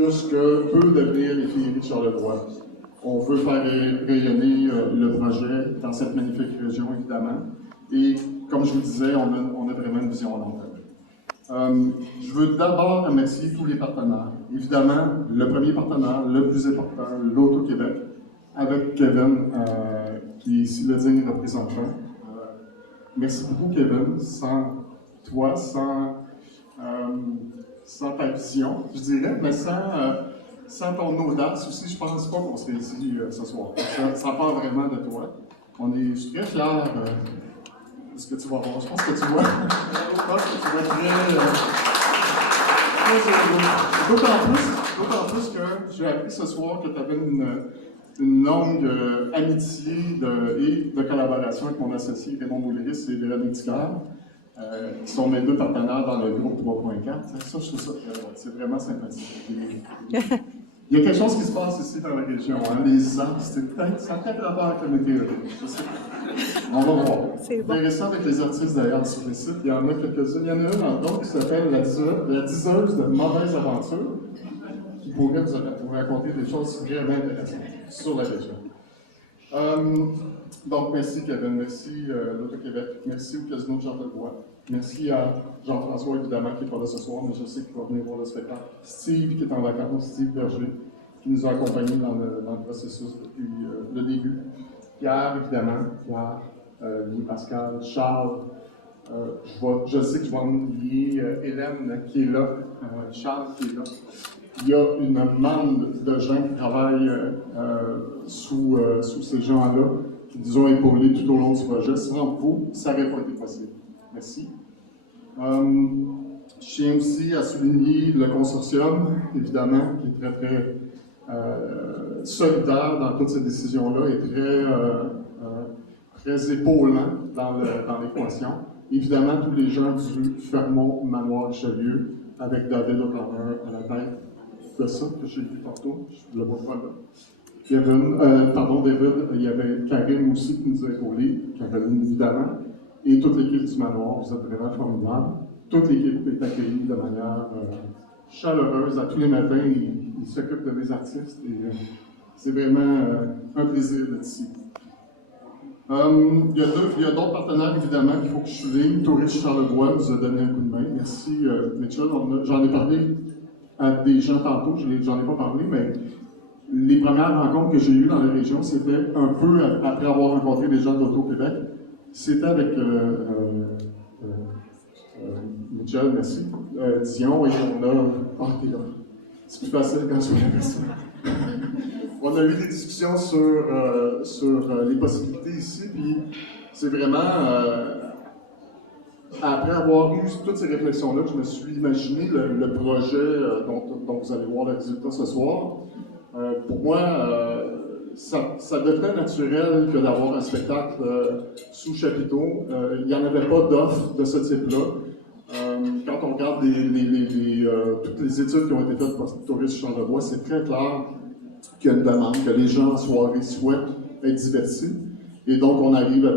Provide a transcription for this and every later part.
que peut devenir les féeries de Charlevoix. On veut faire rayonner le projet dans cette magnifique région, évidemment. Et comme je vous disais, on a vraiment une vision à long terme. Je veux d'abord remercier tous les partenaires. Évidemment, le premier partenaire, le plus important, l'Auto-Québec, avec Kevin, qui est ici le digne représentant. Merci beaucoup, Kevin. Sans toi, sans ta vision, je dirais, mais sans ton audace aussi, je pense pas qu'on serait ici ce soir. Ça part vraiment de toi. Je suis très fier de ce que tu vas voir. Je pense que tu vas très heureux. D'autant plus que j'ai appris ce soir que tu avais une longue amitié et de collaboration avec mon associé Raymond Bouliris et Véronique Ticard, qui sont mes deux partenaires dans le groupe 3.4. Ça, je trouve ça c'est vraiment sympathique. Il y a quelque chose qui se passe ici dans la région. Hein? Les arbres, ça a peut-être rapport avec la météo. On va voir. C'est bon. Intéressant avec les artistes d'ailleurs sur les sites. Il y en a quelques-uns. Il y en a une entre autres qui s'appelle la diseuse de mauvaises aventures, qui pourrait vous raconter des choses vraiment intéressantes sur la région. Donc, merci Kevin, merci l'Auto-Québec, merci au Casino de Charlevoix, merci à Jean-François évidemment qui n'est pas là ce soir, mais je sais qu'il va venir voir le spectacle. Steve qui est en vacances, Steve Berger, qui nous a accompagnés dans le processus depuis le début. Pierre évidemment, Louis Pascal, Charles, je sais que je vais oublier Hélène qui est là, Charles qui est là. Il y a une bande de gens qui travaillent sous ces gens-là, qui nous ont épaulés tout au long du projet. Sans vous, ça n'aurait pas été possible. Merci. Je tiens aussi à souligner le consortium, évidemment, qui est très, très solidaire dans toutes ces décisions-là et très épaulant dans l'équation. Évidemment, tous les gens du Fermont, Manoir, Richelieu, avec David O'Connor à la tête de ça, que j'ai vu tantôt, je ne le vois pas là. David, il y avait Karim aussi qui nous a épaulés, Caroline évidemment, et toute l'équipe du Manoir, vous êtes vraiment formidables. Toute l'équipe est accueillie de manière chaleureuse. À tous les matins, ils s'occupent de mes artistes et c'est vraiment un plaisir d'être ici. Il y a d'autres partenaires, évidemment, qu'il faut que je souligne. Tourisme Charlevoix nous a donné un coup de main. Merci, Mitchell. J'en ai parlé à des gens tantôt, j'en ai pas parlé, mais les premières rencontres que j'ai eues dans la région, c'était un peu après avoir rencontré des gens d'Auto-Québec. C'était avec Mitchell, merci, Dion, et on a... t'es là. C'est plus facile quand je suis la personne. On a eu des discussions sur les possibilités ici, puis c'est vraiment... après avoir eu toutes ces réflexions-là, je me suis imaginé le projet dont vous allez voir le résultat ce soir. Pour moi, ça devenait naturel que d'avoir un spectacle sous chapiteau. Il n'y en avait pas d'offres de ce type-là. Quand on regarde toutes les études qui ont été faites par Tourisme Charlevoix, c'est très clair qu'il y a une demande, que les gens en soirée souhaitent être divertis. Et donc, on arrive à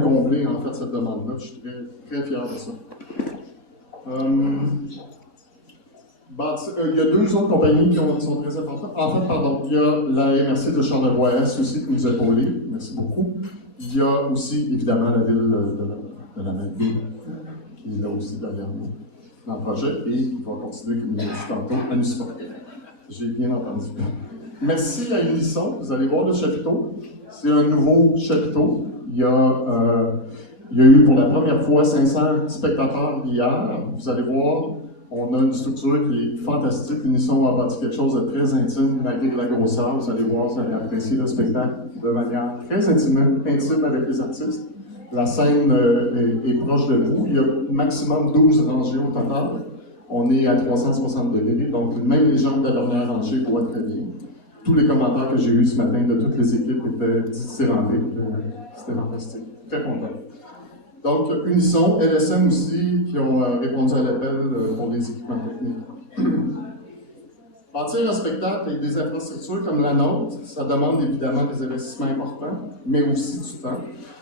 combler en fait cette demande-là. Je suis très, très fier de ça. Il y a deux autres compagnies qui sont très importantes. En fait, il y a la MRC de Charlevoix-Est aussi qui nous a épaulés. Merci beaucoup. Il y a aussi, évidemment, la ville de la McGill qui est là aussi derrière nous dans le projet et qui va continuer, comme il l'a dit tantôt, à nous supporter. J'ai bien entendu. Merci à Unisson. Vous allez voir le chapiteau. C'est un nouveau chapiteau. Il y a eu pour la première fois 500 spectateurs hier. Vous allez voir, on a une structure qui est fantastique. Unisson a bâti quelque chose de très intime malgré la grosseur. Vous allez voir, vous allez apprécier le spectacle de manière très intime avec les artistes. La scène est proche de vous. Il y a maximum 12 rangées au total. On est à 360 degrés, donc même les gens de la dernière rangée voient très bien. Tous les commentaires que j'ai eus ce matin de toutes les équipes étaient dithyrambiques. C'était fantastique. Très content. Donc, Unisson, LSM aussi, qui ont répondu à l'appel pour les équipements techniques. Bâtir un spectacle avec des infrastructures comme la nôtre, ça demande évidemment des investissements importants, mais aussi du temps.